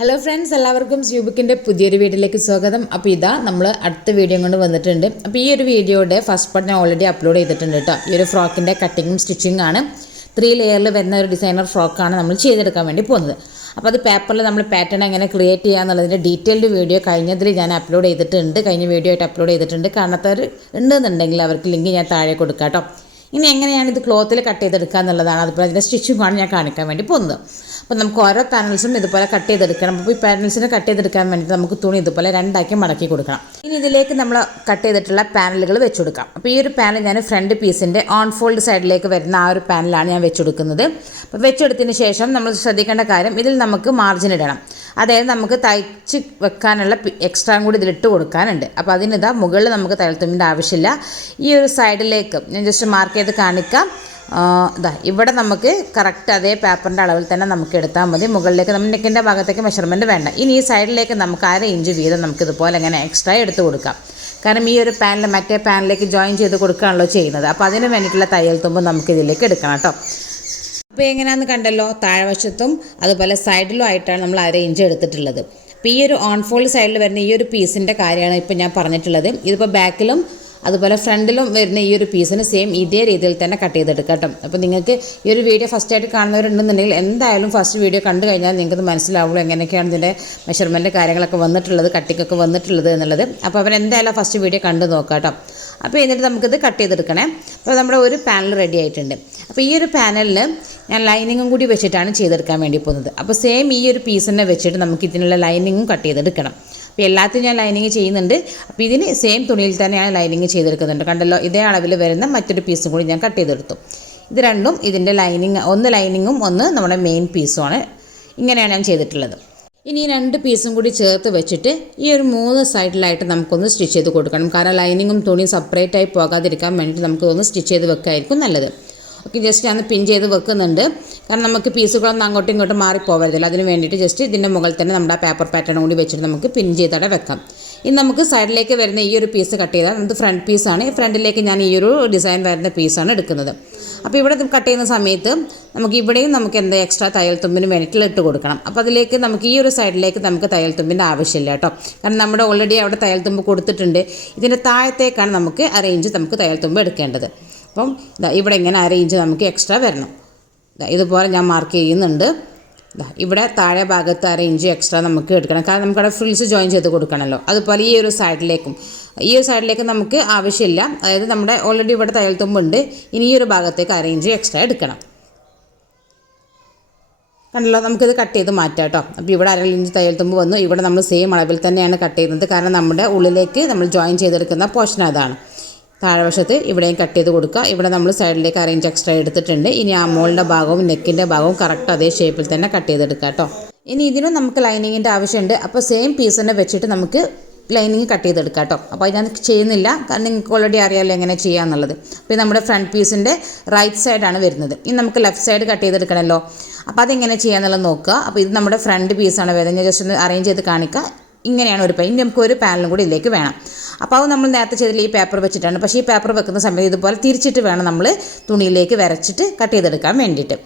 Hello friends, എല്ലാവർക്കും സ്യൂബുക്കിൻ്റെ പുതിയൊരു വീഡിയോയിലേക്ക് സ്വാഗതം. അപ്പോൾ ഇതാ നമ്മൾ അടുത്ത വീഡിയോ കൊണ്ട് വന്നിട്ടുണ്ട്. അപ്പോൾ ഈ ഒരു വീഡിയോയുടെ ഫസ്റ്റ് പാർട്ട് ഞാൻ ഓൾറെഡി അപ്ലോഡ് ചെയ്തിട്ടുണ്ട് കേട്ടോ. ഈ ഒരു ഫ്രോക്കിൻ്റെ കട്ടിങ്ങും സ്റ്റിച്ചിങ് ആണ്. 3 ലെയറിൽ വരുന്ന ഒരു ഡിസൈനർ ഫ്രോക്കാണ് നമ്മൾ ചെയ്തെടുക്കാൻ വേണ്ടി പോകുന്നത്. അപ്പോൾ അത് പേപ്പറിൽ നമ്മൾ പാറ്റേൺ എങ്ങനെ ക്രിയേറ്റ് ചെയ്യുക എന്നുള്ളതിൻ്റെ ഡീറ്റെയിൽഡ് വീഡിയോ കഴിഞ്ഞതിൽ ഞാൻ അപ്ലോഡ് ചെയ്തിട്ടുണ്ട്. കഴിഞ്ഞ വീഡിയോ ആയിട്ട് അപ്ലോഡ് ചെയ്തിട്ടുണ്ട്. കാണാത്തവർ ഉണ്ടെന്നുണ്ടെങ്കിൽ അവർക്ക് ലിങ്ക് ഞാൻ താഴെ കൊടുക്കാം കേട്ടോ. ഇനി എങ്ങനെയാണ് ഇത് ക്ലോത്തിൽ കട്ട് ചെയ്തെടുക്കുക എന്നുള്ളതാണ്. അതുപോലെ അതിൻ്റെ സ്റ്റിച്ചിങ്ങാണ് ഞാൻ കാണിക്കാൻ വേണ്ടി പോകുന്നത്. അപ്പോൾ നമുക്ക് ഓരോ പാനൽസും ഇതുപോലെ കട്ട് ചെയ്തെടുക്കണം. അപ്പോൾ ഈ പാനൽസിനെ കട്ട് ചെയ്തെടുക്കാൻ വേണ്ടിയിട്ട് നമുക്ക് തുണി ഇതുപോലെ 2 മടക്കി കൊടുക്കണം. ഇനി ഇതിലേക്ക് നമ്മൾ കട്ട് ചെയ്തിട്ടുള്ള പാനലുകൾ വെച്ച് കൊടുക്കാം. അപ്പോൾ ഈ ഒരു പാനൽ ഞാൻ ഫ്രണ്ട് പീസിൻ്റെ ഓൺ ഫോൾഡ് സൈഡിലേക്ക് വരുന്ന ആ ഒരു പാനലാണ് ഞാൻ വെച്ചെടുക്കുന്നത്. അപ്പോൾ വെച്ചെടുത്തതിന് ശേഷം നമ്മൾ ശ്രദ്ധിക്കേണ്ട കാര്യം, ഇതിൽ നമുക്ക് മാർജിൻ ഇടണം. അതായത് നമുക്ക് തയ്ച്ച് വെക്കാനുള്ള എക്സ്ട്രാ കൂടി ഇതിലിട്ട് കൊടുക്കാനുണ്ട്. അപ്പോൾ അതിനിതാ മുകളിൽ നമുക്ക് തയ്യൽത്തുമ്പിൻ്റെ ആവശ്യമില്ല. ഈ ഒരു സൈഡിലേക്ക് ഞാൻ ജസ്റ്റ് മാർക്ക് ചെയ്ത് കാണിക്കാം. ഇവിടെ നമുക്ക് കറക്റ്റ് അതേ പേപ്പറിൻ്റെ അളവിൽ തന്നെ നമുക്ക് എടുത്താൽ മതി. മുകളിലേക്ക് നമ്മൾ നെക്കിൻ്റെ ഭാഗത്തേക്ക് മെഷർമെൻറ്റ് വേണ്ട. ഇനി ഈ സൈഡിലേക്ക് നമുക്ക് 1/2 ഇഞ്ച് വീതം നമുക്കിതുപോലെ ഇങ്ങനെ എക്സ്ട്രാ എടുത്ത് കൊടുക്കാം. കാരണം ഈ ഒരു പാനൽ മറ്റേ പാനിലേക്ക് ജോയിൻ ചെയ്ത് കൊടുക്കുകയാണല്ലോ ചെയ്യുന്നത്. അപ്പോൾ അതിന് വേണ്ടിയിട്ടുള്ള തയ്യൽ തുമ്പ് നമുക്ക് ഇതിലേക്ക് എടുക്കണം കേട്ടോ. അപ്പോൾ എങ്ങനെയാണെന്ന് കണ്ടല്ലോ, താഴ്വശത്തും അതുപോലെ സൈഡിലും ആയിട്ടാണ് നമ്മൾ 1/2 ഇഞ്ച് എടുത്തിട്ടുള്ളത്. അപ്പോൾ ഈ ഒരു ഓൺ ഫോൾഡ് സൈഡിൽ വരുന്ന ഈ ഒരു പീസിൻ്റെ കാര്യമാണ് ഇപ്പോൾ ഞാൻ പറഞ്ഞിട്ടുള്ളത്. ഇതിപ്പോൾ ബാക്കിലും അതുപോലെ ഫ്രണ്ടിലും വരുന്ന ഈ ഒരു പീസിന് സെയിം ഇതേ രീതിയിൽ തന്നെ കട്ട് ചെയ്തെടുക്കാം കേട്ടോ. അപ്പോൾ നിങ്ങൾക്ക് ഈ ഒരു വീഡിയോ ഫസ്റ്റായിട്ട് കാണുന്നവരുണ്ടെന്നുണ്ടെങ്കിൽ എന്തായാലും ഫസ്റ്റ് വീഡിയോ കണ്ടു കഴിഞ്ഞാൽ നിങ്ങൾക്കത് മനസ്സിലാവുള്ളൂ എങ്ങനെയൊക്കെയാണ് ഇതിൻ്റെ മെഷർമെൻറ്റ് കാര്യങ്ങളൊക്കെ വന്നിട്ടുള്ളത്, കട്ടിങ്ങൊക്കെ വന്നിട്ടുള്ളത് എന്നുള്ളത്. അപ്പോൾ അവരെന്തായാലും ഫസ്റ്റ് വീഡിയോ കണ്ടു നോക്കാം കേട്ടോ. അപ്പോൾ എന്നിട്ട് നമുക്കിത് കട്ട് ചെയ്തെടുക്കണേ. അപ്പോൾ നമ്മുടെ ഒരു പാനൽ റെഡി ആയിട്ടുണ്ട്. അപ്പോൾ ഈ ഒരു പാനലിൽ ഞാൻ ലൈനിങ്ങും കൂടി വെച്ചിട്ടാണ് ചെയ്തെടുക്കാൻ വേണ്ടി പോകുന്നത്. അപ്പോൾ സെയിം ഈ ഒരു പീസിനെ വെച്ചിട്ട് നമുക്ക് ഇതിനുള്ള ലൈനിങ്ങും കട്ട് ചെയ്തെടുക്കണം. അപ്പോൾ എല്ലാത്തിനും ഞാൻ ലൈനിങ് ചെയ്യുന്നുണ്ട്. അപ്പോൾ ഇതിന് സെയിം തുണിയിൽ തന്നെയാണ് ലൈനിങ് ചെയ്തെടുക്കുന്നുണ്ട്. കണ്ടല്ലോ, ഇതേ അളവിൽ വരുന്ന മറ്റൊരു പീസും കൂടി ഞാൻ കട്ട് ചെയ്തെടുത്തു. ഇത് രണ്ടും ഇതിൻ്റെ ലൈനിങ്, ഒന്ന് ലൈനിങ്ങും ഒന്ന് നമ്മുടെ മെയിൻ പീസുമാണ്. ഇങ്ങനെയാണ് ഞാൻ ചെയ്തിട്ടുള്ളത്. ഇനി ഈ 2 പീസും കൂടി ചേർത്ത് വെച്ചിട്ട് ഈ ഒരു 3 സൈഡിലായിട്ട് നമുക്കൊന്ന് സ്റ്റിച്ച് ചെയ്ത് കൊടുക്കണം. കാരണം ലൈനിങ്ങും തുണിയും സെപ്പറേറ്റ് ആയി പോകാതിരിക്കാൻ വേണ്ടിയിട്ട് നമുക്കൊന്ന് സ്റ്റിച്ച് ചെയ്ത് വെക്കായിരിക്കും നല്ലത്. ഓക്കെ, ജസ്റ്റ് ഞാൻ പിൻ ചെയ്ത് വെക്കുന്നുണ്ട്. കാരണം നമുക്ക് പീസുകളൊന്നും അങ്ങോട്ടും ഇങ്ങോട്ടും മാറിപ്പോകരുതല്ലോ. അതിന് വേണ്ടിയിട്ട് ജസ്റ്റ് ഇതിൻ്റെ മുകളിൽ തന്നെ നമ്മുടെ ആ പേപ്പർ പാറ്റേൺ കൂടി വെച്ചിട്ട് നമുക്ക് പിൻ ചെയ്തവിടെ വെക്കാം. ഇനി നമുക്ക് സൈഡിലേക്ക് വരുന്ന ഈ ഒരു പീസ് കട്ട് ചെയ്താൽ നമുക്ക് ഫ്രണ്ട് പീസാണ്. ഫ്രണ്ടിലേക്ക് ഞാൻ ഈ ഒരു ഡിസൈൻ വരുന്ന പീസാണ് എടുക്കുന്നത്. അപ്പോൾ ഇവിടെ കട്ട് ചെയ്യുന്ന സമയത്ത് നമുക്ക് ഇവിടെയും നമുക്ക് എന്താ എക്സ്ട്രാ തയ്യൽ തുമ്പിന് വേണ്ടിയിട്ട് ഇട്ട് കൊടുക്കണം. അപ്പോൾ അതിലേക്ക് നമുക്ക് ഈ ഒരു സൈഡിലേക്ക് നമുക്ക് തയ്യൽ തുമ്പിൻ്റെ ആവശ്യമില്ല കേട്ടോ. കാരണം നമ്മുടെ ഓൾറെഡി അവിടെ തയ്യൽ തുമ്പ് കൊടുത്തിട്ടുണ്ട്. ഇതിൻ്റെ താഴത്തേക്കാണ് നമുക്ക് 1/2 ഇഞ്ച് നമുക്ക് തയ്യൽ തുമ്പ് എടുക്കേണ്ടത്. അപ്പം ഇവിടെ ഇങ്ങനെ 1/2 ഇഞ്ച് നമുക്ക് എക്സ്ട്രാ വരണം. ഇതുപോലെ ഞാൻ മാർക്ക് ചെയ്യുന്നുണ്ട്. ഇവിടെ താഴെ ഭാഗത്ത് 1/2 ഇഞ്ച് എക്സ്ട്രാ നമുക്ക് എടുക്കണം. കാരണം നമുക്കവിടെ ഫ്രിൽസ് ജോയിൻ ചെയ്ത് കൊടുക്കണമല്ലോ. അതുപോലെ ഈ ഒരു സൈഡിലേക്ക് നമുക്ക് ആവശ്യമില്ല. അതായത് നമ്മുടെ ഓൾറെഡി ഇവിടെ തയ്യൽ തുമ്പുണ്ട്. ഇനി ഈ ഒരു ഭാഗത്തേക്ക് 1/2 ഇഞ്ച് എക്സ്ട്രാ എടുക്കണം. കണ്ടല്ലോ, നമുക്കിത് കട്ട് ചെയ്ത് മാറ്റാം കേട്ടോ. അപ്പോൾ ഇവിടെ 1/2 ഇഞ്ച് തയ്യൽ തുമ്പ് വന്നു. ഇവിടെ നമ്മൾ സെയിം അളവിൽ തന്നെയാണ് കട്ട് ചെയ്യുന്നത്. കാരണം നമ്മുടെ ഉള്ളിലേക്ക് നമ്മൾ ജോയിൻ ചെയ്തെടുക്കുന്ന പോർഷൻ അതാണ്. താഴ്വശത്ത് ഇവിടെയും കട്ട് ചെയ്ത് കൊടുക്കുക. ഇവിടെ നമ്മൾ സൈഡിലേക്ക് 1/2 ഇഞ്ച് എക്സ്ട്രാ എടുത്തിട്ടുണ്ട്. ഇനി ആ മോളിൻ്റെ ഭാഗവും നെക്കിൻ്റെ ഭാഗവും കറക്റ്റ് അതേ ഷേപ്പിൽ തന്നെ കട്ട് ചെയ്തെടുക്കുക കേട്ടോ. ഇനി ഇതിനും നമുക്ക് ലൈനിങ്ങിൻ്റെ ആവശ്യമുണ്ട്. അപ്പോൾ സെയിം പീസിനെ വെച്ചിട്ട് നമുക്ക് ലൈനിങ് കട്ട് ചെയ്തെടുക്കാം കേട്ടോ. അപ്പോൾ ഞാൻ ചെയ്യുന്നില്ല, കാരണം നിങ്ങൾക്ക് ഓൾറെഡി അറിയാമല്ലോ എങ്ങനെ ചെയ്യാന്നുള്ളത്. അപ്പോൾ നമ്മുടെ ഫ്രണ്ട് പീസിൻ്റെ റൈറ്റ് സൈഡാണ് വരുന്നത്. ഇനി നമുക്ക് ലെഫ്റ്റ് സൈഡ് കട്ട് ചെയ്തെടുക്കണമല്ലോ. അപ്പോൾ അതെങ്ങനെ ചെയ്യാന്നുള്ളത് നോക്കുക. അപ്പോൾ ഇത് നമ്മുടെ ഫ്രണ്ട് പീസാണ് വരുന്നത്. ഞാൻ ജസ്റ്റ് ഒന്ന് അറേഞ്ച് ചെയ്ത് കാണിക്കുക. ഇങ്ങനെയാണ് ഒരു ഇനി നമുക്ക് ഒരു പാനലും കൂടി ഇതിലേക്ക് വേണം. അപ്പോൾ അത് നമ്മൾ നേരത്തെ ചെയ്തില്ല ഈ പേപ്പർ വെച്ചിട്ടാണ്. പക്ഷേ ഈ പേപ്പർ വെക്കുന്ന സമയത്ത് ഇതുപോലെ തിരിച്ചിട്ട് വേണം നമ്മൾ തുണിയിലേക്ക് വരച്ചിട്ട് കട്ട് ചെയ്തെടുക്കാൻ വേണ്ടിയിട്ട്.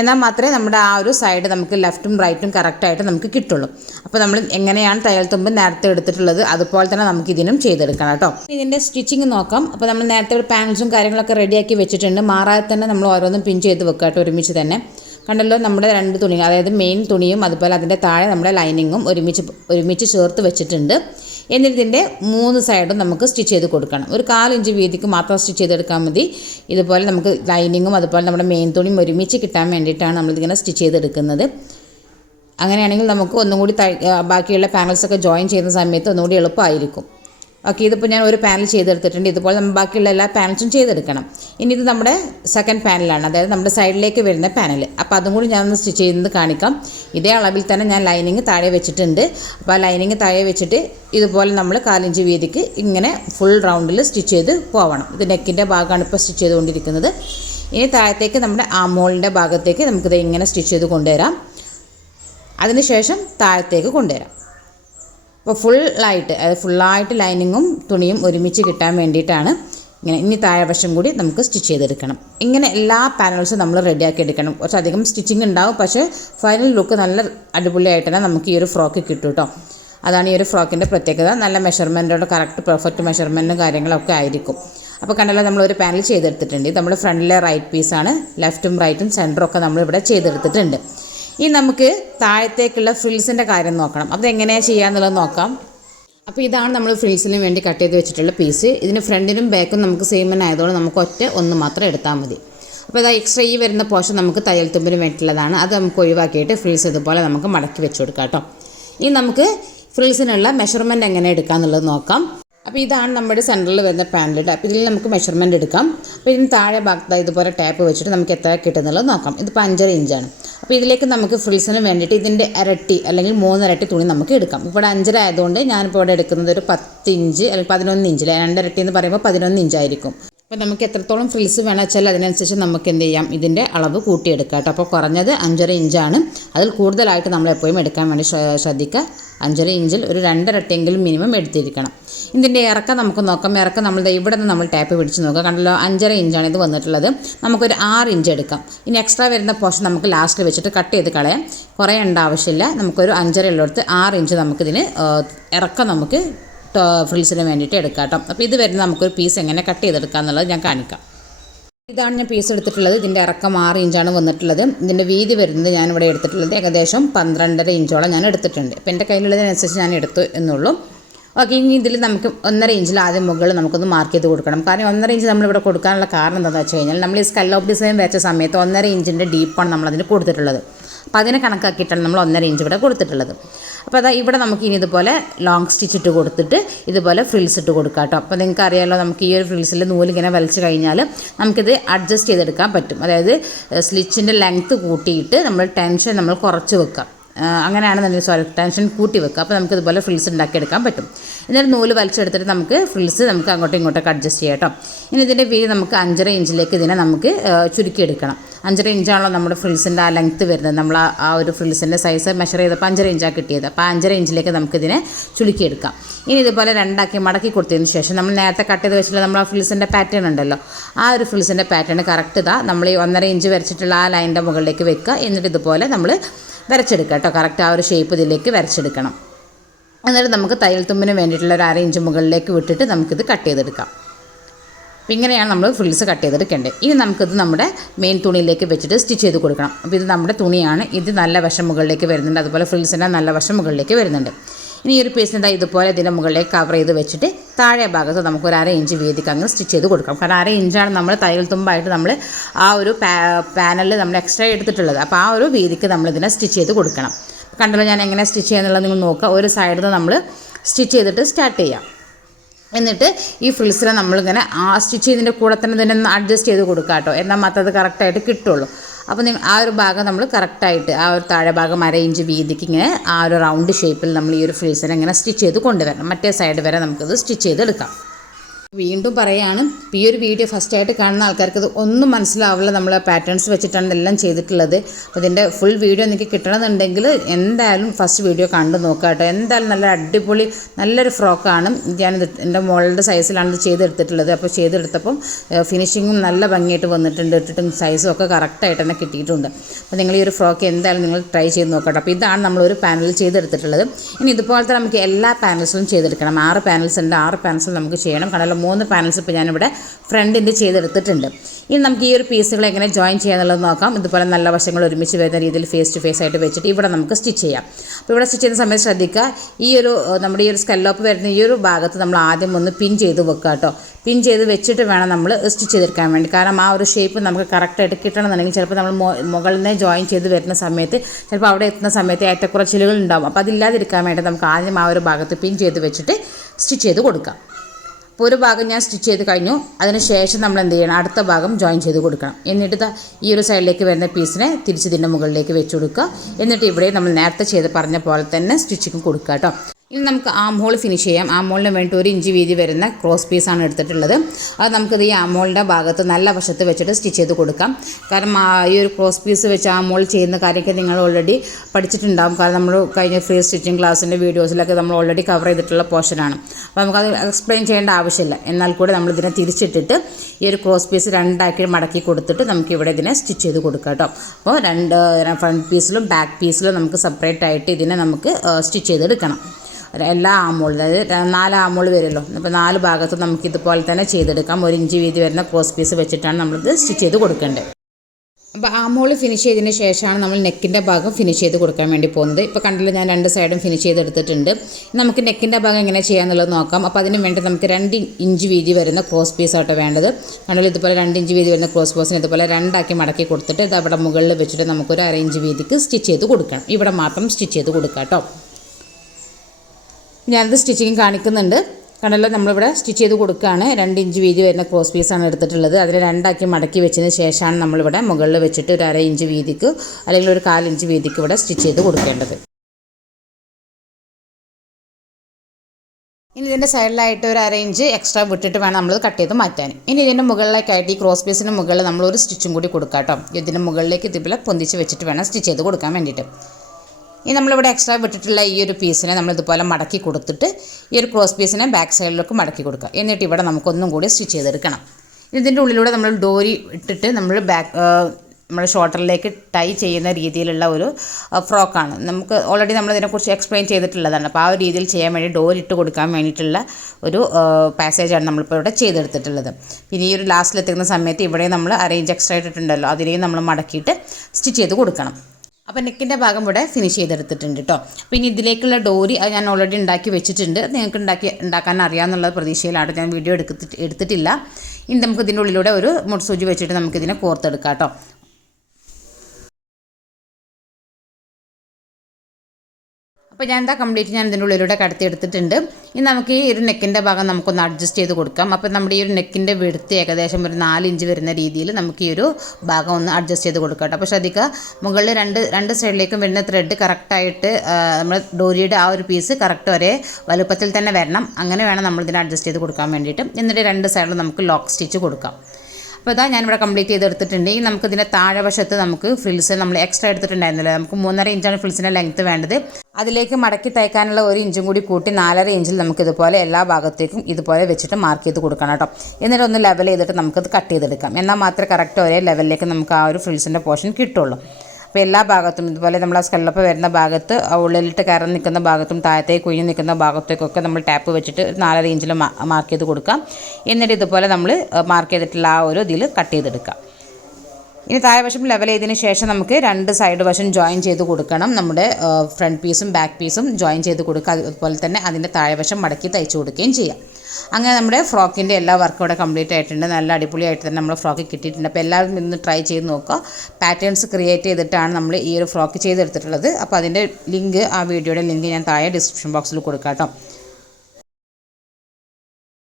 എന്നാൽ മാത്രമേ നമ്മുടെ ആ ഒരു സൈഡ് നമുക്ക് ലെഫ്റ്റും റൈറ്റും കറക്റ്റായിട്ട് നമുക്ക് കിട്ടുള്ളൂ. അപ്പോൾ നമ്മൾ എങ്ങനെയാണ് തയ്യൽ തുമ്പ് നേരത്തെ എടുത്തിട്ടുള്ളത് അതുപോലെ തന്നെ നമുക്ക് ഇതിനും ചെയ്തെടുക്കണം കേട്ടോ. ഇതിൻ്റെ സ്റ്റിച്ചിങ് നോക്കാം. അപ്പോൾ നമ്മൾ നേരത്തെ ഒരു പാനൽസും കാര്യങ്ങളൊക്കെ റെഡിയാക്കി വെച്ചിട്ടുണ്ട്. മാറാതെ തന്നെ നമ്മൾ ഓരോന്നും പിൻ ചെയ്ത് വെക്കുക കേട്ടോ, ഒരുമിച്ച് തന്നെ. കണ്ടല്ലോ, നമ്മുടെ 2 തുണി, അതായത് മെയിൻ തുണിയും അതുപോലെ അതിൻ്റെ താഴെ നമ്മുടെ ലൈനിങ്ങും ഒരുമിച്ച് ചേർത്ത് വെച്ചിട്ടുണ്ട്. എന്നിട്ട് ഇതിൻ്റെ 3 സൈഡും നമുക്ക് സ്റ്റിച്ച് ചെയ്ത് കൊടുക്കണം. ഒരു 1/4 ഇഞ്ച് വീതിക്ക് മാത്രം സ്റ്റിച്ച് ചെയ്തെടുക്കാൻ മതി. ഇതുപോലെ നമുക്ക് ലൈനിങ്ങും അതുപോലെ നമ്മുടെ മെയിൻ തുണിയും ഒരുമിച്ച് കിട്ടാൻ വേണ്ടിയിട്ടാണ് നമ്മളിതിങ്ങനെ സ്റ്റിച്ച് ചെയ്തെടുക്കുന്നത്. അങ്ങനെയാണെങ്കിൽ നമുക്ക് ഒന്നും കൂടി ബാക്കിയുള്ള പാനൽസൊക്കെ ജോയിൻ ചെയ്യുന്ന സമയത്ത് ഒന്നുകൂടി എളുപ്പമായിരിക്കും. ഓക്കെ, ഇതിപ്പോൾ ഞാൻ ഒരു പാനൽ ചെയ്തെടുത്തിട്ടുണ്ട്. ഇതുപോലെ നമ്മൾ ബാക്കിയുള്ള എല്ലാ പാനൽസും ചെയ്തെടുക്കണം. ഇനി ഇത് നമ്മുടെ സെക്കൻഡ് പാനലാണ്, അതായത് നമ്മുടെ സൈഡിലേക്ക് വരുന്ന പാനൽ. അപ്പോൾ അതും കൂടി ഞാനൊന്ന് സ്റ്റിച്ച് ചെയ്യുന്നത് കാണിക്കാം. ഇതേ അളവിൽ തന്നെ ഞാൻ ലൈനിങ് താഴെ വെച്ചിട്ടുണ്ട്. അപ്പോൾ ആ ലൈനിങ് താഴെ വെച്ചിട്ട് ഇതുപോലെ നമ്മൾ 1/4 ഇഞ്ച് വീതിക്ക് ഇങ്ങനെ ഫുൾ റൗണ്ടിൽ സ്റ്റിച്ച് ചെയ്ത് പോകണം. ഇത് നെക്കിൻ്റെ ഭാഗമാണ് ഇപ്പോൾ സ്റ്റിച്ച് ചെയ്തുകൊണ്ടിരിക്കുന്നത്. ഇനി താഴത്തേക്ക് നമ്മുടെ ആമോളിൻ്റെ ഭാഗത്തേക്ക് നമുക്കിത് ഇങ്ങനെ സ്റ്റിച്ച് ചെയ്ത് കൊണ്ടുവരാം. അതിനുശേഷം താഴത്തേക്ക് കൊണ്ടുവരാം. അപ്പോൾ ഫുള്ളായിട്ട് ലൈനിങ്ങും തുണിയും ഒരുമിച്ച് കിട്ടാൻ വേണ്ടിയിട്ടാണ് ഇങ്ങനെ ഇനി താഴെ വശം കൂടി നമുക്ക് സ്റ്റിച്ച് ചെയ്തെടുക്കണം. ഇങ്ങനെ എല്ലാ പാനൽസും നമ്മൾ റെഡിയാക്കി എടുക്കണം. കുറച്ചധികം സ്റ്റിച്ചിങ് ഉണ്ടാവും, പക്ഷേ ഫൈനൽ ലുക്ക് നല്ല അടിപൊളിയായിട്ട് തന്നെ നമുക്ക് ഈ ഒരു ഫ്രോക്ക് കിട്ടും കേട്ടോ. അതാണ് ഈ ഒരു ഫ്രോക്കിൻ്റെ പ്രത്യേകത. നല്ല മെഷർമെൻറ്റോടെ കറക്റ്റ് പെർഫെക്റ്റ് മെഷർമെൻറ്റും കാര്യങ്ങളൊക്കെ ആയിരിക്കും. അപ്പോൾ കണ്ടല്ലോ, നമ്മളൊരു പാനൽ ചെയ്തെടുത്തിട്ടുണ്ട്. ഇത് നമ്മുടെ ഫ്രണ്ടിലെ റൈറ്റ് പീസാണ്. ലെഫ്റ്റും റൈറ്റും സെൻറ്ററും ഒക്കെ നമ്മളിവിടെ ചെയ്തെടുത്തിട്ടുണ്ട്. ഇനി നമുക്ക് താഴത്തേക്കുള്ള ഫ്രിൽസിൻ്റെ കാര്യം നോക്കണം. അത് എങ്ങനെയാണ് ചെയ്യാന്നുള്ളത് നോക്കാം. അപ്പോൾ ഇതാണ് നമ്മൾ ഫ്രിൽസിന് വേണ്ടി കട്ട് ചെയ്ത് വെച്ചിട്ടുള്ള പീസ്. ഇതിന് ഫ്രണ്ടിനും ബാക്കും നമുക്ക് സെയിം തന്നെ ആയതുകൊണ്ട് നമുക്ക് ഒന്ന് മാത്രം എടുത്താൽ മതി. അപ്പോൾ ഇതാ എക്സ്ട്രാ ഈ വരുന്ന പോർഷൻ നമുക്ക് തയ്യൽ തുമ്പിന് വേണ്ടിയിട്ടുള്ളതാണ്. അത് നമുക്ക് ഒഴിവാക്കിയിട്ട് ഫ്രിൽസ് ഇതുപോലെ നമുക്ക് മടക്കി വെച്ച് കൊടുക്കാം കേട്ടോ. ഇനി നമുക്ക് ഫ്രിൽസിനുള്ള മെഷർമെൻറ്റ് എങ്ങനെ എടുക്കാമെന്നുള്ളത് നോക്കാം. അപ്പോൾ ഇതാണ് നമ്മുടെ സെൻറ്ററിൽ വരുന്ന പാനൽ കേട്ടോ. അപ്പോൾ ഇതിൽ നമുക്ക് മെഷർമെൻറ്റ് എടുക്കാം. അപ്പോൾ ഇതിന് താഴെ ഭാഗത്ത് ഇതുപോലെ ടാപ്പ് വെച്ചിട്ട് നമുക്ക് എത്ര കിട്ടുന്നുള്ളത് നോക്കാം. ഇതിപ്പോൾ 5.5 ഇഞ്ചാണ്. അപ്പോൾ ഇതിലേക്ക് നമുക്ക് ഫ്രിൽസിന് വേണ്ടിയിട്ട് ഇതിൻ്റെ ഇരട്ടി അല്ലെങ്കിൽ 3 ഇരട്ടി തുണി നമുക്ക് എടുക്കാം. ഇവിടെ 5.5 ആയതുകൊണ്ട് ഞാനിപ്പോൾ ഇവിടെ എടുക്കുന്നത് ഒരു 10 ഇഞ്ച് അല്ലെങ്കിൽ 11 ഇഞ്ച്. 2 ഇരട്ടി എന്ന് പറയുമ്പോൾ 11 ഇഞ്ചായിരിക്കും. അപ്പോൾ നമുക്ക് എത്രത്തോളം ഫ്രിൽസ് വേണം വെച്ചാൽ അതിനനുസരിച്ച് നമുക്ക് എന്ത് ചെയ്യാം, ഇതിൻ്റെ അളവ് കൂട്ടിയെടുക്കാം കേട്ടോ. അപ്പോൾ കുറഞ്ഞത് 5.5 ഇഞ്ചാണ്. അതിൽ കൂടുതലായിട്ട് നമ്മൾ എപ്പോഴും എടുക്കാൻ വേണ്ടി ശ്രദ്ധിക്കുക. 5.5 ഇഞ്ചിൽ ഒരു 2 ഇരട്ടിയെങ്കിലും മിനിമം എടുത്തിരിക്കണം. ഇതിൻ്റെ ഇറക്കം നമുക്ക് നോക്കാം. ഇറക്കം നമ്മൾ ഇവിടെ നിന്ന് നമ്മൾ ടാപ്പ് പിടിച്ച് നോക്കുക. കണ്ടല്ലോ, 5.5 ഇഞ്ചാണ് ഇത് വന്നിട്ടുള്ളത്. നമുക്കൊരു 6 ഇഞ്ച് എടുക്കാം. ഇനി എക്സ്ട്രാ വരുന്ന പോർഷൻ നമുക്ക് ലാസ്റ്റിൽ വെച്ചിട്ട് കട്ട് ചെയ്ത് കളയാം. കുറയേണ്ട ആവശ്യമില്ല. നമുക്കൊരു 5.5 ഉള്ളിടത്ത് 6 ഇഞ്ച് നമുക്കിതിന് ഇറക്കം നമുക്ക് ഫ്രിൽസിന് വേണ്ടിയിട്ട് എടുക്കാം കേട്ടോ. അപ്പോൾ ഇത് വരുന്ന നമുക്കൊരു പീസ് എങ്ങനെ കട്ട് ചെയ്തെടുക്കുക എന്നുള്ളത് ഞാൻ കാണിക്കാം. ഇതാണ് ഞാൻ പീസ് എടുത്തിട്ടുള്ളത്. ഇതിൻ്റെ ഇറക്കം 6 ഇഞ്ചാണ് വന്നിട്ടുള്ളത്. ഇതിൻ്റെ വീതി വരുന്നത് ഞാനിവിടെ എടുത്തിട്ടുള്ളത് ഏകദേശം 12.5 ഇഞ്ചോളം ഞാൻ എടുത്തിട്ടുണ്ട്. അപ്പോൾ എൻ്റെ കയ്യിലുള്ളതിനനുസരിച്ച് ഞാൻ എടുത്തു എന്നുള്ളൂ. ഓക്കെ, ഇനി ഇതിൽ നമുക്ക് 1.5 ഇഞ്ചിൽ ആദ്യം മുകളിൽ നമുക്കൊന്ന് മാർക്ക് ചെയ്ത് കൊടുക്കണം. കാരണം 1.5 ഇഞ്ച് നമ്മളിവിടെ കൊടുക്കാനുള്ള കാരണം എന്താണെന്ന് വെച്ച് കഴിഞ്ഞാൽ നമ്മൾ ഈ സ്കല്ലോപ്പ് ഡിസൈൻ വെച്ച സമയത്ത് 1.5 ഇഞ്ചിൻ്റെ ഡീപ്പാണ് നമ്മളതിന് കൊടുത്തിട്ടുള്ളത്. അപ്പോൾ അതിനെ കണക്കാക്കിയിട്ടാണ് നമ്മൾ 1.5 ഇഞ്ച് ഇവിടെ കൊടുത്തിട്ടുള്ളത്. അപ്പോൾ അതാ ഇവിടെ നമുക്ക് ഇനി ഇതുപോലെ ലോങ് സ്റ്റിച്ച് ഇട്ട് കൊടുത്തിട്ട് ഇതുപോലെ ഫ്രിൽസ് ഇട്ട് കൊടുക്കാം കേട്ടോ. അപ്പോൾ നിങ്ങൾക്ക് അറിയാമല്ലോ, നമുക്ക് ഈ ഒരു ഫ്രിൽസിൽ നൂലിങ്ങനെ വലിച്ച് കഴിഞ്ഞാൽ നമുക്കിത് അഡ്ജസ്റ്റ് ചെയ്തെടുക്കാൻ പറ്റും. അതായത് സ്ലിച്ചിൻ്റെ ലെങ്ത്ത് കൂട്ടിയിട്ട് നമ്മൾ കുറച്ച് വെക്കാം. അങ്ങനെയാണെന്നുണ്ടെങ്കിൽ ടെൻഷൻ കൂട്ടി വെക്കുക. അപ്പോൾ നമുക്ക് ഇതുപോലെ ഫ്രിൽസ് ഉണ്ടാക്കിയെടുക്കാൻ പറ്റും. എന്നിട്ട് നൂല് വലിച്ചെടുത്തിട്ട് നമുക്ക് ഫ്രിൽസ് നമുക്ക് അങ്ങോട്ടും ഇങ്ങോട്ടൊക്കെ അഡ്ജസ്റ്റ് ചെയ്യാം കേട്ടോ. ഇനി ഇതിൻ്റെ വീതി നമുക്ക് 5.5 ഇഞ്ചിലേക്ക് ഇതിനെ നമുക്ക് ചുരുക്കിയെടുക്കണം. 5.5 ഇഞ്ചാണല്ലോ നമ്മുടെ ഫ്രിൽസിൻ്റെ ആ ലെങ്ത്ത് വരുന്നത്. നമ്മൾ ആ ഒരു ഫ്രിൽസിൻ്റെ സൈസ് മെഷർ ചെയ്തപ്പോൾ 5.5 ഇഞ്ചാണ് കിട്ടിയത്. അപ്പോൾ 5.5 ഇഞ്ചിലേക്ക് നമുക്കിതിനെ ചുരുക്കിയെടുക്കാം. ഇനി ഇതുപോലെ രണ്ടാക്കി മടക്കി കൊടുത്തതിന് ശേഷം നമ്മൾ നേരത്തെ കട്ട് ചെയ്ത് വെച്ചിട്ടുള്ള നമ്മൾ ആ ഫ്രിൽസിൻ്റെ പാറ്റേൺ ഉണ്ടല്ലോ, ആ ഒരു ഫ്രിൽസിൻ്റെ പാറ്റേൺ കറക്റ്റ് നമ്മൾ ഈ 1.5 ഇഞ്ച് വരച്ചിട്ടുള്ള ആ ലൈനിൻ്റെ മുകളിലേക്ക് വെക്കുക. എന്നിട്ട് ഇതുപോലെ നമ്മൾ വരച്ചെടുക്കുക കേട്ടോ. കറക്റ്റ് ആ ഒരു ഷേപ്പ് ഇതിലേക്ക് വരച്ചെടുക്കണം. എന്നിട്ട് നമുക്ക് തയ്യൽ തുമ്പിന് വേണ്ടിയിട്ടുള്ള ഒരു 1/2 ഇഞ്ച് മുകളിലേക്ക് വിട്ടിട്ട് നമുക്കിത് കട്ട് ചെയ്തെടുക്കാം. അപ്പോൾ ഇങ്ങനെയാണ് നമ്മൾ ഫ്രിൽസ് കട്ട് ചെയ്തെടുക്കേണ്ടത്. ഇനി നമുക്കിത് നമ്മുടെ മെയിൻ തുണിയിലേക്ക് വെച്ചിട്ട് സ്റ്റിച്ച് ചെയ്ത് കൊടുക്കണം. അപ്പോൾ ഇത് നമ്മുടെ തുണിയാണ്. ഇത് നല്ല വശം മുകളിലേക്ക് വരുന്നുണ്ട്. അതുപോലെ ഫ്രിൽസിൻ്റെ നല്ല വശം മുകളിലേക്ക് വരുന്നുണ്ട്. ഇനി ഒരു പീസിൻ്റെ ഇതുപോലെ ഇതിൻ്റെ മുകളിലേക്ക് കവർ ചെയ്ത് വെച്ചിട്ട് താഴെ ഭാഗത്ത് നമുക്കൊരു 1/2 ഇഞ്ച് വീതിക്ക് അങ്ങ് സ്റ്റിച്ച് ചെയ്ത് കൊടുക്കാം. കാരണം 1/2 ഇഞ്ചാണ് നമ്മൾ തയ്യൽ തുമ്പായിട്ട് നമ്മൾ ആ ഒരു പാനലിൽ നമ്മൾ എക്സ്ട്രാ എടുത്തിട്ടുള്ളത്. അപ്പോൾ ആ ഒരു വീതിക്ക് നമ്മളിതിനെ സ്റ്റിച്ച് ചെയ്ത് കൊടുക്കണം. കണ്ടല്ലോ ഞാൻ എങ്ങനെ സ്റ്റിച്ച് ചെയ്യാന്നുള്ളത് നിങ്ങൾ നോക്കുക. ഒരു സൈഡിൽ നിന്ന് നമ്മൾ സ്റ്റിച്ച് ചെയ്തിട്ട് സ്റ്റാർട്ട് ചെയ്യാം. എന്നിട്ട് ഈ ഫ്രിൽസിനെ നമ്മളിങ്ങനെ ആ സ്റ്റിച്ച് ചെയ്തതിൻ്റെ കൂടെ തന്നെ ഇതിനെ ഒന്ന് അഡ്ജസ്റ്റ് ചെയ്ത് കൊടുക്കുക കേട്ടോ. എന്നാൽ മാത്രം അത് കറക്റ്റായിട്ട് കിട്ടുള്ളൂ. അപ്പോൾ നിങ്ങൾ ആ ഒരു ഭാഗം നമ്മൾ കറക്റ്റായിട്ട് ആ ഒരു താഴെ ഭാഗം 1/2 ഇഞ്ച് വീതിക്ക് ഇങ്ങനെ ആ ഒരു റൗണ്ട് ഷേപ്പിൽ നമ്മൾ ഈ ഒരു ഫ്രിൽസിനെ ഇങ്ങനെ സ്റ്റിച്ച് ചെയ്ത് കൊണ്ടുവരണം. മറ്റേ സൈഡ് വരെ നമുക്കത് സ്റ്റിച്ച് ചെയ്തെടുക്കാം. വീണ്ടും പറയുകയാണ്, ഈ ഒരു വീഡിയോ ഫസ്റ്റായിട്ട് കാണുന്ന ആൾക്കാർക്ക് ഇത് ഒന്നും മനസ്സിലാവില്ല. നമ്മൾ പാറ്റേൺസ് വെച്ചിട്ടാണ് ഇതെല്ലാം ചെയ്തിട്ടുള്ളത്. അപ്പോൾ ഇതിൻ്റെ ഫുൾ വീഡിയോ നിങ്ങൾക്ക് കിട്ടണമെന്നുണ്ടെങ്കിൽ എന്തായാലും ഫസ്റ്റ് വീഡിയോ കണ്ടു നോക്കുക കേട്ടോ. എന്തായാലും നല്ല അടിപൊളി നല്ലൊരു ഫ്രോക്കാണ്. ഞാനിത് എൻ്റെ മോളുടെ സൈസിലാണ് ഇത് ചെയ്തെടുത്തിട്ടുള്ളത്. അപ്പോൾ ചെയ്തെടുത്തപ്പം ഫിനിഷിങ്ങും നല്ല ഭംഗിയായിട്ട് വന്നിട്ടുണ്ട്. ഇട്ടിട്ടും സൈസും ഒക്കെ കറക്റ്റായിട്ട് തന്നെ കിട്ടിയിട്ടുണ്ട്. അപ്പോൾ നിങ്ങൾ ഈ ഒരു ഫ്രോക്ക് എന്തായാലും നിങ്ങൾ ട്രൈ ചെയ്ത് നോക്കട്ടെ. അപ്പോൾ ഇതാണ് നമ്മളൊരു പാനലിൽ ചെയ്തെടുത്തിട്ടുള്ളത്. ഇനി ഇതുപോലത്തെ നമുക്ക് എല്ലാ പാനൽസിലും ചെയ്തെടുക്കണം. 6 പാനൽസ് ഉണ്ട്. 6 പാനൽസിൽ നമുക്ക് ചെയ്യണം. കണ്ടല്ലോ 3 പാനൽസ് ഇപ്പോൾ ഞാനിവിടെ ഫ്രണ്ടിൻ്റെ ചെയ്തെടുത്തിട്ടുണ്ട്. ഇനി നമുക്ക് ഈ ഒരു പീസുകൾ എങ്ങനെ ജോയിൻ ചെയ്യാന്നുള്ളത് നോക്കാം. ഇതുപോലെ നല്ല വശങ്ങൾ ഒരുമിച്ച് വരുന്ന രീതിയിൽ ഫേസ് ടു ഫേസ് ആയിട്ട് വെച്ചിട്ട് ഇവിടെ നമുക്ക് സ്റ്റിച്ച് ചെയ്യാം. അപ്പോൾ ഇവിടെ സ്റ്റിച്ച് ചെയ്യുന്ന സമയത്ത് ശ്രദ്ധിക്കുക, ഈ ഒരു നമ്മുടെ ഈ ഒരു സ്കല്ലോപ്പ് വരുന്ന ഈ ഒരു ഭാഗത്ത് നമ്മൾ ആദ്യം ഒന്ന് പിൻ ചെയ്ത് വെക്കുക കേട്ടോ. പിൻ ചെയ്ത് വെച്ചിട്ട് വേണം നമ്മൾ സ്റ്റിച്ച് ചെയ്തെടുക്കാൻ വേണ്ടി. കാരണം ആ ഒരു ഷേപ്പ് നമുക്ക് കറക്റ്റായിട്ട് കിട്ടണമെന്നുണ്ടെങ്കിൽ ചിലപ്പോൾ നമ്മൾ മുകളിൽ നിന്ന് ജോയിൻ ചെയ്ത് വരുന്ന സമയത്ത് ചിലപ്പോൾ അവിടെ എത്തുന്ന സമയത്ത് ഏറ്റക്കുറച്ചിലുകൾ ഉണ്ടാകും. അപ്പോൾ അതില്ലാതിരിക്കാൻ വേണ്ടി നമുക്ക് ആദ്യം ആ ഒരു ഭാഗത്ത് പിൻ ചെയ്ത് വെച്ചിട്ട് സ്റ്റിച്ച് ചെയ്ത് കൊടുക്കാം. അപ്പോൾ ഒരു ഭാഗം ഞാൻ സ്റ്റിച്ച് ചെയ്ത് കഴിഞ്ഞു. അതിന് ശേഷം നമ്മൾ എന്ത് ചെയ്യണം, അടുത്ത ഭാഗം ജോയിൻ ചെയ്ത് കൊടുക്കണം. എന്നിട്ട് ഈ ഒരു സൈഡിലേക്ക് വരുന്ന പീസിനെ തിരിച്ച് ഇതിൻ്റെ മുകളിലേക്ക് വെച്ച് കൊടുക്കുക. എന്നിട്ട് ഇവിടെ നമ്മൾ നേരത്തെ പറഞ്ഞ പോലെ തന്നെ സ്റ്റിച്ചിങ് കൊടുക്കുക കേട്ടോ. ഇനി നമുക്ക് ആം ഹോൾ ഫിനിഷ് ചെയ്യാം. ആം ഹോളിന് വേണ്ടി 1 ഇഞ്ച് വീതി വരുന്ന ക്രോസ് പീസാണ് എടുത്തിട്ടുള്ളത്. അത് നമുക്കിത് ഈ ആം ഹോളിൻ്റെ ഭാഗത്ത് നല്ല വശത്ത് വെച്ചിട്ട് സ്റ്റിച്ച് ചെയ്ത് കൊടുക്കാം. കാരണം ഈ ഒരു ക്രോസ് പീസ് വെച്ച് ആം ഹോൾ ചെയ്യുന്ന കാര്യമൊക്കെ നിങ്ങൾ ഓൾറെഡി പഠിച്ചിട്ടുണ്ടാകും. കാരണം നമ്മൾ കഴിഞ്ഞ ഫ്രീ സ്റ്റിച്ചിങ് ക്ലാസ്സിൻ്റെ വീഡിയോസിലൊക്കെ നമ്മൾ ഓൾറെഡി കവർ ചെയ്തിട്ടുള്ള പോർഷനാണ്. അപ്പോൾ നമുക്കത് എക്സ്പ്ലെയിൻ ചെയ്യേണ്ട ആവശ്യമില്ല. എന്നാൽ കൂടെ നമ്മളിതിനെ തിരിച്ചിട്ടിട്ട് ഈ ഒരു ക്രോസ് പീസ് 2 മടക്കി കൊടുത്തിട്ട് നമുക്കിവിടെ ഇതിനെ സ്റ്റിച്ച് ചെയ്ത് കൊടുക്കാം കേട്ടോ. അപ്പോൾ ഫ്രണ്ട് പീസിലും ബാക്ക് പീസിലും നമുക്ക് സെപ്പറേറ്റ് ആയിട്ട് ഇതിനെ നമുക്ക് സ്റ്റിച്ച് ചെയ്തെടുക്കണം. എല്ലാ ആമോളും, അതായത് 4 ആമോൾ വരുമല്ലോ. അപ്പോൾ 4 ഭാഗത്തും നമുക്ക് ഇതുപോലെ തന്നെ ചെയ്തെടുക്കാം. 1 ഇഞ്ച് വീതി വരുന്ന ക്രോസ് പീസ് വെച്ചിട്ടാണ് നമ്മളിത് സ്റ്റിച്ച് ചെയ്ത് കൊടുക്കേണ്ടത്. അപ്പോൾ ആമോൾ ഫിനിഷ് ചെയ്തതിന് ശേഷമാണ് നമ്മൾ നെക്കിൻ്റെ ഭാഗം ഫിനിഷ് ചെയ്ത് കൊടുക്കാൻ വേണ്ടി പോകുന്നത്. ഇപ്പോൾ കണ്ടില്ല, ഞാൻ 2 സൈഡും ഫിനിഷ് ചെയ്തെടുത്തിട്ടുണ്ട്. നമുക്ക് നെക്കിൻ്റെ ഭാഗം എങ്ങനെ ചെയ്യാമെന്നുള്ളത് നോക്കാം. അപ്പോൾ അതിന് വേണ്ടി നമുക്ക് 2 ഇഞ്ച് വീതി വരുന്ന ക്രോസ് പീസ് ആയിട്ട് വേണ്ടത്. കണ്ടില്ല, ഇതുപോലെ 2 ഇഞ്ച് വീതി വരുന്ന ക്രോസ് പീസിന് ഇതുപോലെ 2 മടക്കി കൊടുത്തിട്ട് ഇത് അവിടെ മുകളിൽ വെച്ചിട്ട് നമുക്കൊരു 1/2 ഇഞ്ച് വീതിക്ക് സ്റ്റിച്ച് ചെയ്ത് കൊടുക്കണം. ഇവിടെ മാത്രം സ്റ്റിച്ച് ചെയ്ത് കൊടുക്കാം കേട്ടോ. ഞാനത് സ്റ്റിച്ചിങ് കാണിക്കുന്നുണ്ട്. കണ്ടല്ലോ, നമ്മളിവിടെ സ്റ്റിച്ച് ചെയ്ത് കൊടുക്കുകയാണ്. 2 ഇഞ്ച് വീതി വരുന്ന ക്രോസ് പീസാണ് എടുത്തിട്ടുള്ളത്. അതിൽ 2 മടക്കി വെച്ചതിന് ശേഷമാണ് നമ്മളിവിടെ മുകളിൽ വെച്ചിട്ട് ഒരു 1/2 ഇഞ്ച് വീതിക്ക് അല്ലെങ്കിൽ ഒരു 1/4 ഇഞ്ച് വീതിക്ക് ഇവിടെ സ്റ്റിച്ച് ചെയ്ത് കൊടുക്കേണ്ടത്. ഇനി ഇതിൻ്റെ സൈഡിലായിട്ട് ഒരു 1/2 ഇഞ്ച് എക്സ്ട്രാ വിട്ടിട്ട് വേണം നമ്മൾ കട്ട് ചെയ്ത് മാറ്റാൻ. ഇനി ഇതിൻ്റെ മുകളിലേക്കായിട്ട് ഈ ക്രോസ് പീസിന് മുകളിൽ നമ്മൾ ഒരു സ്റ്റിച്ചും കൂടി കൊടുക്കാം കേട്ടോ. ഇതിൻ്റെ മുകളിലേക്ക് ഇതുപോലെ പൊന്തിച്ച് വെച്ചിട്ട് വേണം സ്റ്റിച്ച് ചെയ്ത് കൊടുക്കാൻ വേണ്ടിയിട്ട്. ഇനി നമ്മളിവിടെ എക്സ്ട്രാ വിട്ടിട്ടുള്ള ഈ ഒരു പീസിനെ നമ്മളിതുപോലെ മടക്കി കൊടുത്തിട്ട് ഈ ഒരു ക്രോസ് പീസിനെ ബാക്ക് സൈഡിലേക്ക് മടക്കി കൊടുക്കുക. എന്നിട്ട് ഇവിടെ നമുക്കൊന്നും കൂടി സ്റ്റിച്ച് ചെയ്തെടുക്കണം. ഇതിൻ്റെ ഉള്ളിലൂടെ നമ്മൾ ഡോരി ഇട്ടിട്ട് നമ്മൾ നമ്മുടെ ഷോൾഡറിലേക്ക് ടൈ ചെയ്യുന്ന രീതിയിലുള്ള ഒരു ഫ്രോക്കാണ്. നമുക്ക് ഓൾറെഡി നമ്മളിതിനെക്കുറിച്ച് എക്സ്പ്ലെയിൻ ചെയ്തിട്ടുള്ളതാണ്. അപ്പോൾ ആ ഒരു രീതിയിൽ ചെയ്യാൻ വേണ്ടി ഡോരി ഇട്ട് കൊടുക്കാൻ വേണ്ടിയിട്ടുള്ള ഒരു പാസേജാണ് നമ്മളിപ്പോൾ ഇവിടെ ചെയ്തെടുത്തിട്ടുള്ളത്. പിന്നെ ഈ ഒരു ലാസ്റ്റിലെത്തുന്ന സമയത്ത് ഇവിടെ നമ്മൾ 1/2 ഇഞ്ച് എക്സ്ട്രാ ഇട്ടിട്ടുണ്ടല്ലോ, അതിലേക്ക് നമ്മൾ മടക്കിയിട്ട് സ്റ്റിച്ച് ചെയ്ത് കൊടുക്കണം. അപ്പോൾ നെക്കിൻ്റെ ഭാഗം ഇവിടെ ഫിനിഷ് ചെയ്തെടുത്തിട്ടുണ്ട് കേട്ടോ. പിന്നെ ഇതിലേക്കുള്ള ഡോരി അത് ഞാൻ ഓൾറെഡി ഉണ്ടാക്കി വെച്ചിട്ടുണ്ട്. നിങ്ങൾക്ക് ഉണ്ടാക്കാൻ അറിയാമെന്നുള്ള പ്രതീക്ഷയിലാണ് ഞാൻ വീഡിയോ എടുത്തിട്ടില്ല. ഇനി നമുക്ക് ഇതിൻ്റെ ഉള്ളിലൂടെ ഒരു മുട്സൂചി വെച്ചിട്ട് നമുക്കിതിനെ കോർത്തെടുക്കാം കേട്ടോ. അപ്പോൾ ഞാൻ കംപ്ലീറ്റ് ഇതിൻ്റെ ഉള്ളിലൂടെ കടത്തി എടുത്തിട്ടുണ്ട്. ഇനി നമുക്ക് ഈ ഒരു നെക്കിൻ്റെ ഭാഗം നമുക്കൊന്ന് അഡ്ജസ്റ്റ് ചെയ്ത് കൊടുക്കാം. അപ്പോൾ നമ്മുടെ ഈ ഒരു നെക്കിൻ്റെ വെടുത്ത് ഏകദേശം ഒരു 4 ഇഞ്ച് വരുന്ന രീതിയിൽ നമുക്ക് ഈ ഒരു ഭാഗം ഒന്ന് അഡ്ജസ്റ്റ് ചെയ്ത് കൊടുക്കാം കേട്ടോ. അപ്പോൾ ശ്രദ്ധിക്കുക, മുകളിൽ രണ്ട് സൈഡിലേക്കും വരുന്ന ത്രെഡ് കറക്റ്റായിട്ട് നമ്മൾ ഡോരിയുടെ ആ ഒരു പീസ് കറക്റ്റ് ഒരേ വലുപ്പത്തിൽ തന്നെ വരണം. അങ്ങനെ വേണം നമ്മളിതിനെ അഡ്ജസ്റ്റ് ചെയ്ത് കൊടുക്കാൻ വേണ്ടിയിട്ട്. എന്നിട്ട് 2 സൈഡിലും നമുക്ക് ലോക്ക് സ്റ്റിച്ച് കൊടുക്കാം. അപ്പോൾ ഇതാ ഞാനിവിടെ കംപ്ലീറ്റ് ചെയ്തെടുത്തിട്ടുണ്ട്. ഈ നമുക്കിതിൻ്റെ താഴെ വശത്ത് നമുക്ക് ഫ്രിൽസ് നമ്മൾ എക്സ്ട്രാ എടുത്തിട്ടുണ്ടായിരുന്നില്ല. നമുക്ക് 3.5 ഇഞ്ചാണ് ഫ്രിൽസിൻ്റെ ലെങ്ത്ത് വേണ്ടത്. അതിലേക്ക് മടക്കി തയ്ക്കാനുള്ള 1 ഇഞ്ചും കൂടി കൂട്ടി 4.5 ഇഞ്ചിൽ നമുക്കിതുപോലെ എല്ലാ ഭാഗത്തേക്കും ഇതുപോലെ വെച്ചിട്ട് മാർക്ക് ചെയ്ത് കൊടുക്കണം കേട്ടോ. എന്നിട്ട് ഒന്ന് ലെവൽ ചെയ്തിട്ട് നമുക്കത് കട്ട് ചെയ്തെടുക്കാം. എന്നാൽ മാത്രമേ കറക്റ്റ് ഒരേ ലെവലിലേക്ക് നമുക്ക് ആ ഒരു ഫ്രിൽസിൻ്റെ പോർഷൻ കിട്ടുള്ളൂ. അപ്പോൾ എല്ലാ ഭാഗത്തും ഇതുപോലെ നമ്മൾ ആ സ്കള്ളപ്പ് വരുന്ന ഭാഗത്ത് ഉള്ളിലിട്ട് കയറി നിൽക്കുന്ന ഭാഗത്തും താഴത്തേക്ക് കുഴിഞ്ഞ് നിൽക്കുന്ന ഭാഗത്തേക്കൊക്കെ നമ്മൾ ടാപ്പ് വെച്ചിട്ട് 4.5 ഇഞ്ചിൽ മാർക്ക് ചെയ്ത് കൊടുക്കാം. എന്നിട്ട് ഇതുപോലെ നമ്മൾ മാർക്ക് ചെയ്തിട്ടുള്ള ആ ഒരു ഇതിൽ കട്ട് ചെയ്തെടുക്കാം. ഇനി താഴെ വശം ലെവൽ ചെയ്തതിന് ശേഷം നമുക്ക് 2 സൈഡ് വശം ജോയിൻ ചെയ്ത് കൊടുക്കണം. നമ്മുടെ ഫ്രണ്ട് പീസും ബാക്ക് പീസും ജോയിൻ ചെയ്ത് കൊടുക്കുക. അതുപോലെ തന്നെ അതിൻ്റെ താഴെ വശം മടക്കി തയ്ച്ചു കൊടുക്കുകയും ചെയ്യാം. അങ്ങനെ നമ്മുടെ ഫ്രോക്കിൻ്റെ എല്ലാ വർക്കും ഇവിടെ കംപ്ലീറ്റ് ആയിട്ടുണ്ട്. നല്ല അടിപൊളിയായിട്ട് തന്നെ നമ്മൾ ഫ്രോക്ക് കിട്ടിയിട്ടുണ്ട്. അപ്പോൾ എല്ലാവരും ഇന്ന് ട്രൈ ചെയ്ത് നോക്കുക. പാറ്റേൺസ് ക്രിയേറ്റ് ചെയ്തിട്ടാണ് നമ്മൾ ഈ ഒരു ഫ്രോക്ക് ചെയ്തെടുത്തിട്ടുള്ളത്. അപ്പോൾ അതിൻ്റെ ലിങ്ക്, ആ വീഡിയോയുടെ ലിങ്ക് ഞാൻ താഴെ ഡിസ്ക്രിപ്ഷൻ ബോക്സിൽ കൊടുക്കാം കേട്ടോ.